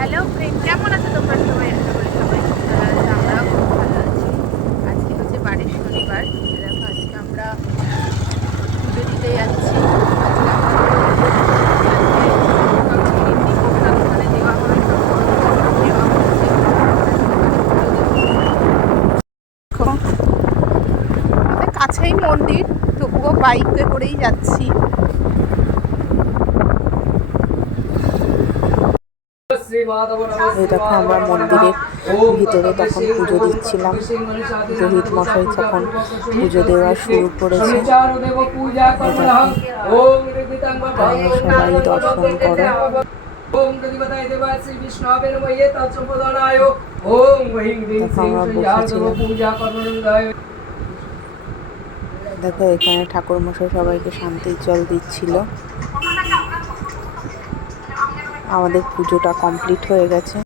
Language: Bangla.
হ্যালো ফ্রেন্ড কেমন আছো তোমরা সবাই? আশা করি সবাই খুব ভালো আছি আজকে হচ্ছে বাড়ির শনিবার। দেখো, আজকে আমরা পুজো দিতে যাচ্ছি। কাছেই মন্দির তবুও বাইকে করেই যাচ্ছি। এই দেখো আমরা মন্দিরের ভিতরে তখন পুজো দিচ্ছিলাম। রোহিত মশাই তখন পুজো দেওয়া শুরু করেছে। সবাই দর্শন করো দেখো, এখানে ঠাকুর মশাই সবাইকে শান্তির জল দিচ্ছিল। আমাদের পুজোটা কমপ্লিট হয়ে গেছে।